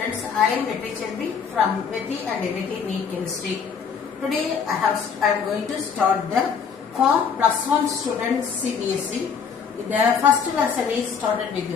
students, I am Vetri Chelvi from Vetri and Vetri NEET Chemistry. Today I am going to start the for plus 1 students CBSE. The first lesson is started with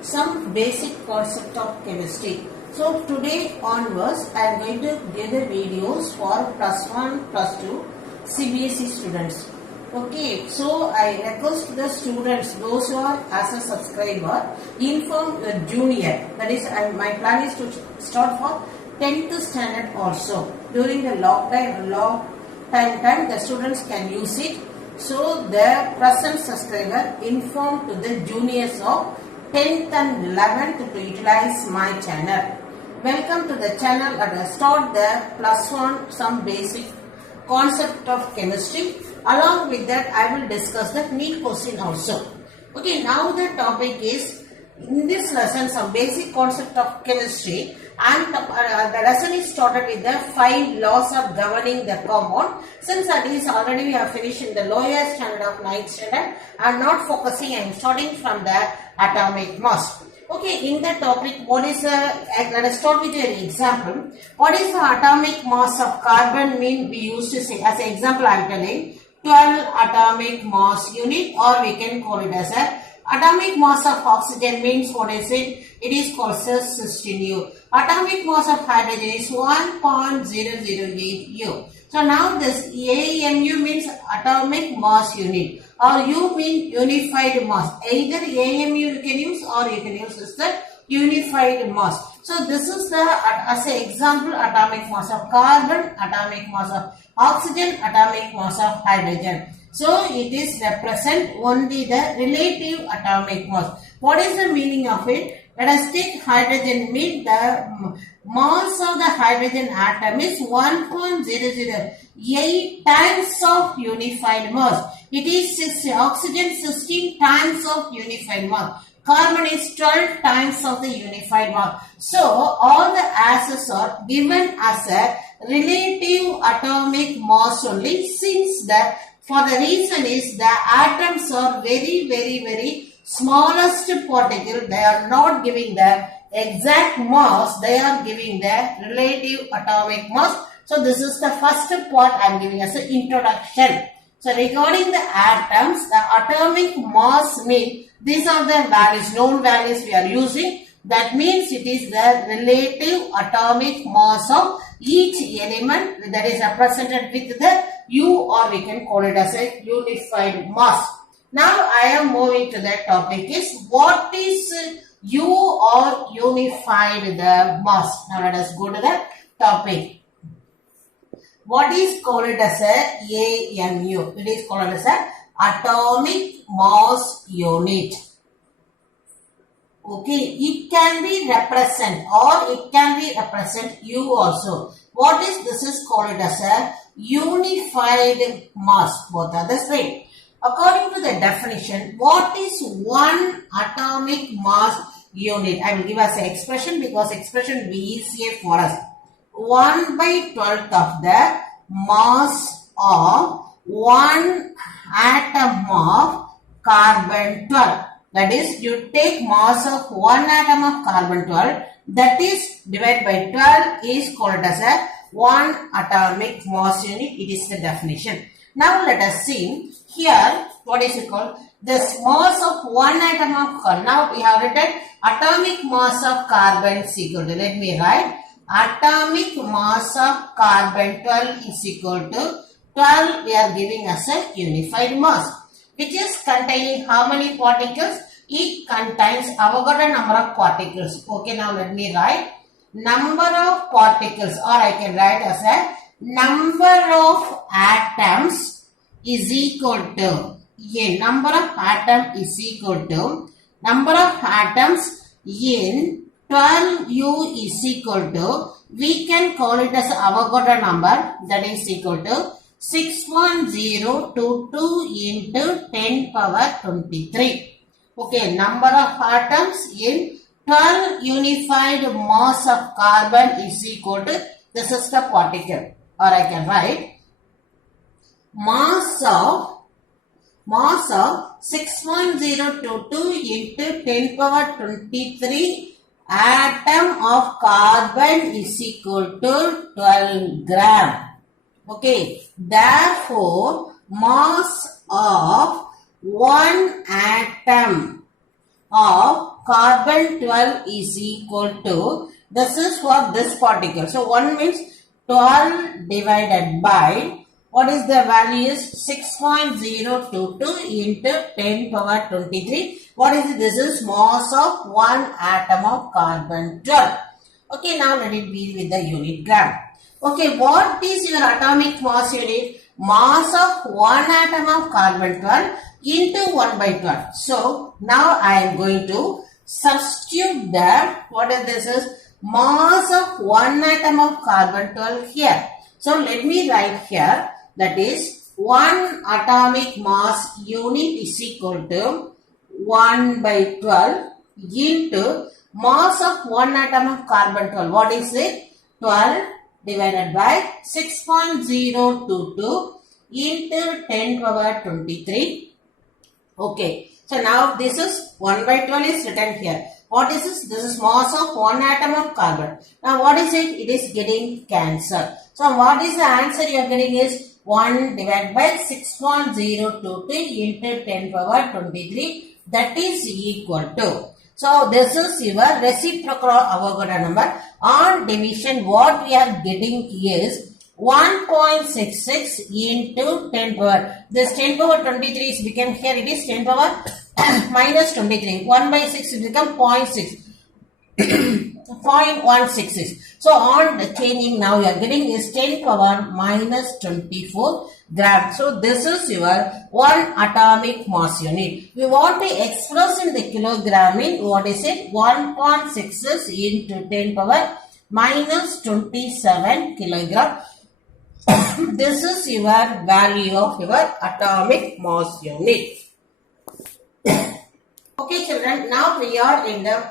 some basic concept of chemistry. So today onwards I am going to give the videos for plus 1, plus 2 CBSE students. Okay, so I request the students, those who are as a subscriber, inform your junior. That is, my plan is to start for 10th standard also. During the time, the students can use it. So the present subscriber inform to the juniors of 10th and 11th to utilize my channel. Welcome to the channel and start the plus 1 some basic concept of chemistry. Along with that, I will discuss the NEET question also. Okay, now the topic is, in this lesson, some basic concept of chemistry, and the lesson is started with the 5 laws of governing the compound. Since that is already we have finished in the lower standard of 9th standard, I am not focusing, I am starting from the atomic mass. Okay, in the topic, what is let us start with an example. What is the atomic mass of carbon mean we used to say, as an example I am telling, 12 atomic mass unit, or we can call it as a atomic mass of oxygen means what is it? It is called as 16 U. Atomic mass of hydrogen is 1.008 U. So now this AMU means atomic mass unit, or U mean unified mass. Either AMU you can use, or you can use as the unified mass. So this is the, as an example, atomic mass of carbon, atomic mass of oxygen, atomic mass of hydrogen. So it is represent only the relative atomic mass. What is the meaning of it? Let us take hydrogen, mean the mass of the hydrogen atom is 1.008 times of unified mass. It is oxygen 16 times of unified mass. Carbon is 12 times of the unified mass. So all the answers are given as a relative atomic mass only, since that for the reason is the atoms are very smallest particle. They are not giving the exact mass, they are giving the relative atomic mass. So this is the first part I am giving as an introduction. So regarding the atoms, the atomic mass means these are the values, known values we are using. That means it is the relative atomic mass of each element that is represented with the U, or we can call it as a unified mass. Now I am moving to the topic is, what is U or unified the mass? Now let us go to the topic. What is called as a AMU? It is called as a atomic mass unit. Okay, it can be represent, or it can be represent U also. What is this is called as a unified mass. Both are the same. According to the definition, what is one atomic mass unit? I will give us an expression, because expression will be easier for us. 1/12 of the mass of one atom of carbon 12. That is, you take mass of one atom of carbon 12, that is divided by 12 is called as a one atomic mass unit. It is the definition. Now let us see here, what is it called? This mass of one atom of carbon. Now we have written atomic mass of carbon is equal to, let me write, atomic mass of carbon 12 is equal to 12, we are giving as a unified mass, which is containing how many particles? It contains Avogadro number of particles. Okay, now let me write number of particles, or I can write as a number of atoms is equal to A. Number of atom is equal to number of atoms in 12U is equal to, we can call it as Avogadro number, that is equal to 61022 into 10 power 23. Okay, number of atoms in 12 unified mass of carbon is equal to, this is the particle, or I can write mass of 61022 into 10 power 23 atom of carbon is equal to 12 gram. Okay, therefore mass of one atom of carbon 12 is equal to, this is for this particle. So 1 means 12 divided by, what is the value is 6.022 into 10 power 23. What is it? This is mass of one atom of carbon 12. Okay, now let it be with the unit gram. Okay, what is your atomic mass unit? Mass of one atom of carbon 12 into 1 by 12. So, now I am going to substitute that, what is this is, mass of one atom of carbon 12 here. So, let me write here, that is, one atomic mass unit is equal to 1 by 12 into mass of one atom of carbon 12. What is it? 12 divided by 6.022 into 10 power 23. Okay. So now this is 1 by 12 is written here. What is this? This is mass of one atom of carbon. Now what is it? It is getting cancelled. So what is the answer you are getting is 1 divided by 6.022 into 10 power 23. That is equal to. So this is your reciprocal Avogadro number. On division, what we are getting is 1.66 into 10 power. This 10 power 23 is become here. It is 10 power minus 23. 1 by 6 will become 0.6. 0.166. So on the changing now you are getting is 10 power minus 24 gram. So this is your one atomic mass unit. We want to express in the kilogram in, what is it? 1.66 into 10 power minus 27 kilogram. This is your value of your atomic mass unit. Okay children, now we are in the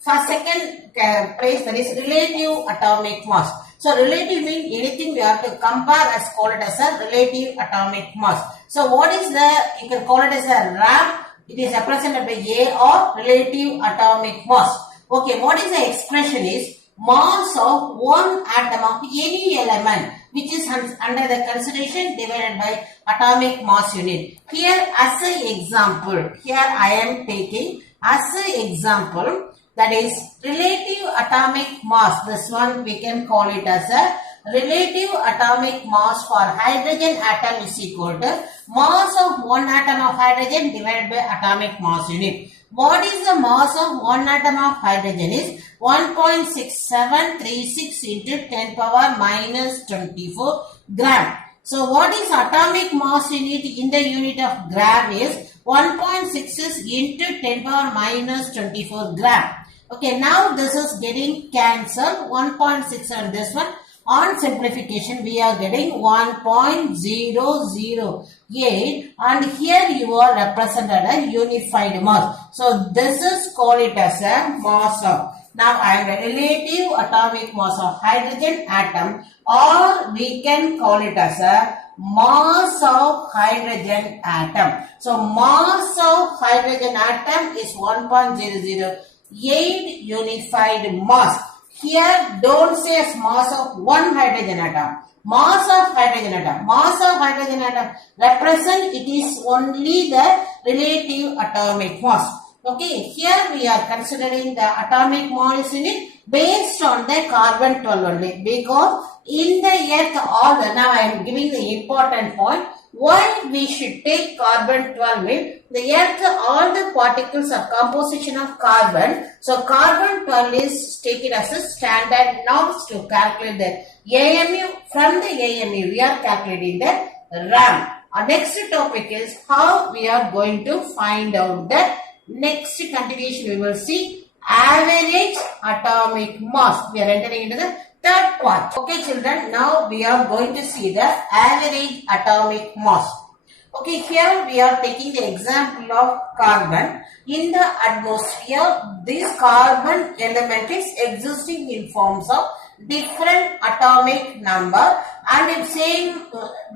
first second place, that is relative atomic mass. So relative means anything we have to compare as call it as a relative atomic mass. So what is the, you can call it as a RAM. It is represented by A or relative atomic mass. Okay, what is the expression is mass of one atom of any element which is under the consideration divided by atomic mass unit. Here as an example, here I am taking as an example, that is relative atomic mass. This one we can call it as a relative atomic mass for hydrogen atom is equal to mass of one atom of hydrogen divided by atomic mass unit. What is the mass of one atom of hydrogen is 1.6736 into 10 power minus 24 gram. So what is atomic mass unit in the unit of gram is 1.66 into 10 power minus 24 gram. Okay, now this is getting cancelled. 1.67 this one. On simplification, we are getting 1.008 and here you are represented a unified mass. So this is called it as a mass of. Now I am a relative atomic mass of hydrogen atom, or we can call it as a mass of hydrogen atom. So mass of hydrogen atom is 1.008 unified mass. Here don't say as mass of one hydrogen atom. Mass of hydrogen atom. Mass of hydrogen atom represent it is only the relative atomic mass. Okay, here we are considering the atomic mass unit based on the carbon 12 only, because in the earth all the, now I am giving the important point, why we should take carbon 12 means the earth all the particles are composition of carbon. So carbon 12 is taken as a standard norms to calculate the AMU. From the AMU we are calculating the RAM. Our next topic is how we are going to find out the next continuation. We will see average atomic mass. We are entering into the third part. Okay children, now we are going to see the average atomic mass. Okay, here we are taking the example of carbon. In the atmosphere, this carbon element is existing in forms of different atomic number and in same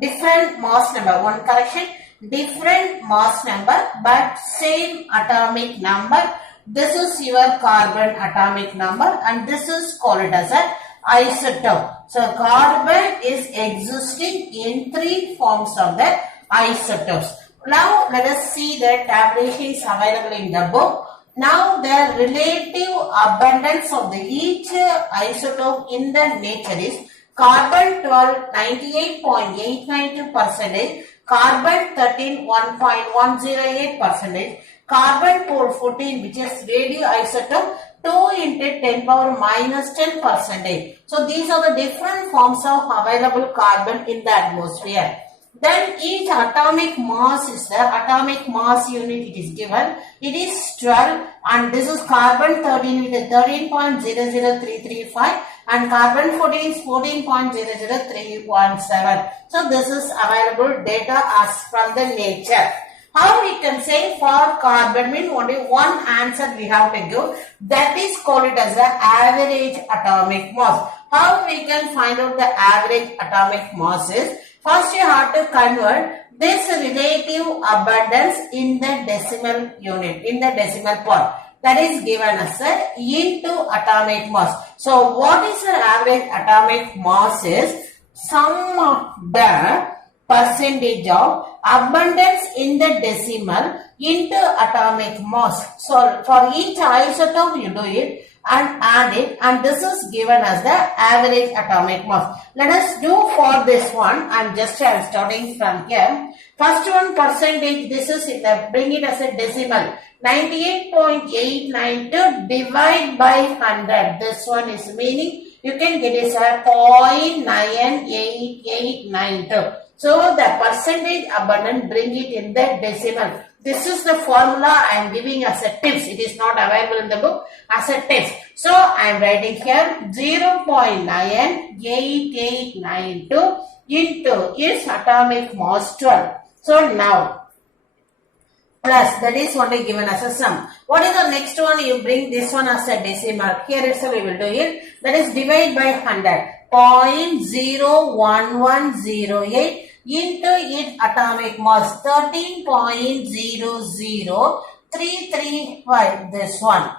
different mass number. One correction, different mass number but same atomic number This is your carbon atomic number and this is called as an isotope. So carbon is existing in 3 forms of the isotopes. Now let us see the tabulation is available in the book. Now the relative abundance of each isotope in the nature is carbon 12 98.892%, carbon 13 1.108%, carbon 14 which is radioisotope 2 into 10 power minus 10%. So these are the different forms of available carbon in the atmosphere. Then each atomic mass is the atomic mass unit it is given. It is 12 and this is carbon 13 with 13.00335 and carbon 14 is 14.00317. So this is available data as from the nature. How we can say for carbon mean only one answer we have to give, that is called as the average atomic mass. How we can find out the average atomic mass is, first you have to convert this relative abundance in the decimal unit, in the decimal point. That is given as a into atomic mass. So what is the average atomic mass is sum of the percentage of abundance in the decimal into atomic mass. So for each isotope you do it and add it, and this is given as the average atomic mass. Let us do for this one. I'm starting from here. First one percentage, this is it, bring it as a decimal. 98.892 divide by 100. This one is meaning you can get it as 0.9892. So the percentage abundance, bring it in the decimal. This is the formula I am giving as a tips. It is not available in the book as a tips. So I am writing here 0.98892 into its atomic mass 12. So now plus, that is only given as a sum. What is the next one? You bring this one as a decimal. Here itself we will do it. That is divide by 100. 0.01108 into its atomic mass 13.00335. This one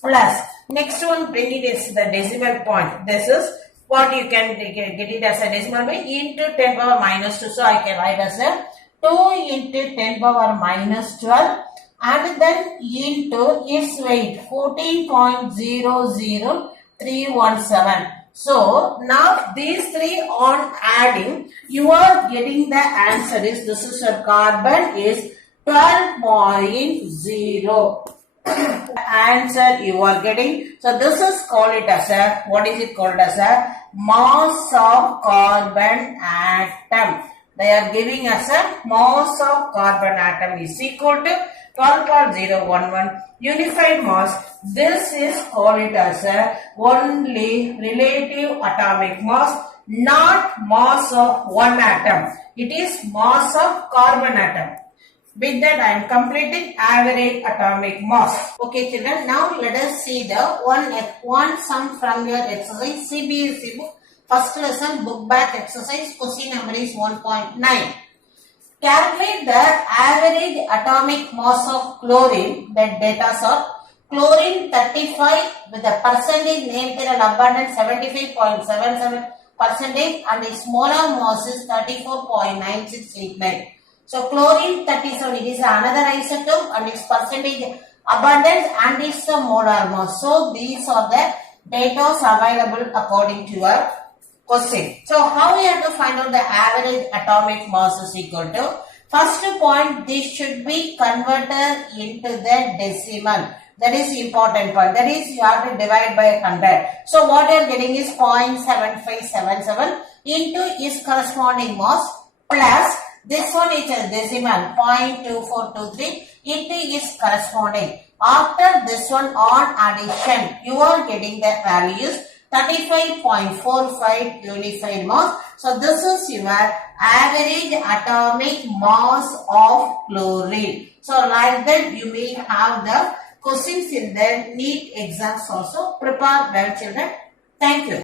plus next one, bring it is the decimal point. This is what you can get it as a decimal by into 10 power minus 2. So I can write as a 2 into 10 power minus 12 and then into its weight 14.00317. So now these three on adding, you are getting the answer is, this is a carbon is 12.0. Answer you are getting. So this is called it as a, what is it called as a mass of carbon atom. They are giving us a mass of carbon atom is equal to 12.011 unified mass. This is called it as a only relative atomic mass, not mass of one atom. It is mass of carbon atom. With that I am completing average atomic mass. Okay children, now let us see the one sum from your exercise CBSE book. First lesson book back exercise, question number is 1.9. Calculate the average atomic mass of chlorine. The data are chlorine 35 with the percentage named and abundance 75.77% and its molar mass is 34.9689. So chlorine 37, it is another isotope and its percentage abundance and its molar mass. So these are the data available according to your question. So how we have to find out the average atomic mass is equal to, first point, this should be converted into the decimal. That is important point. That is you have to divide by 100. So what you are getting is 0.7577 into its corresponding mass plus this one is a decimal 0.2423 into its corresponding. After this one on addition, you are getting the values 35.45 unified mass. So this is your average atomic mass of chlorine. So like that you may have the questions in the NEET exams also. Prepare well children. Thank you.